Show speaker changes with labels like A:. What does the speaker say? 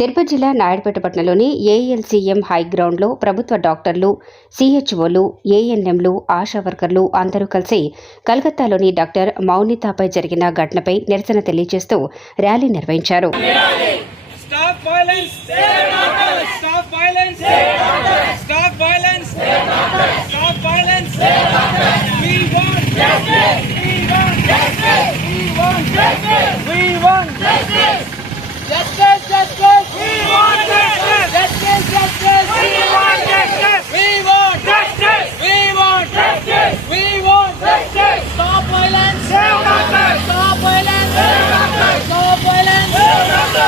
A: తిరుపతి జిల్లా నాయుడుపేట పట్టణంలోని ఏఎల్సీఎం హై గ్రౌండ్లో ప్రభుత్వ డాక్టర్లు సిహెచ్ఓలు ఏఎన్ఎంలు ఆశా వర్కర్లు అందరూ కలిసి కలకత్తాలోని డాక్టర్ మౌనితాపై జరిగిన ఘటనపై నిరసన తెలియజేస్తూ ర్యాలీ నిర్వహించారు.
B: Stop violence! Stop violence! Stop violence! Stop violence! We want justice! We want justice! We want justice! We want justice! Justice, justice! We want justice! Justice, justice! We want justice! We want justice! We want justice! We want justice! Stop violence! Save doctors! Stop violence! Save doctors! Stop violence! Save doctors!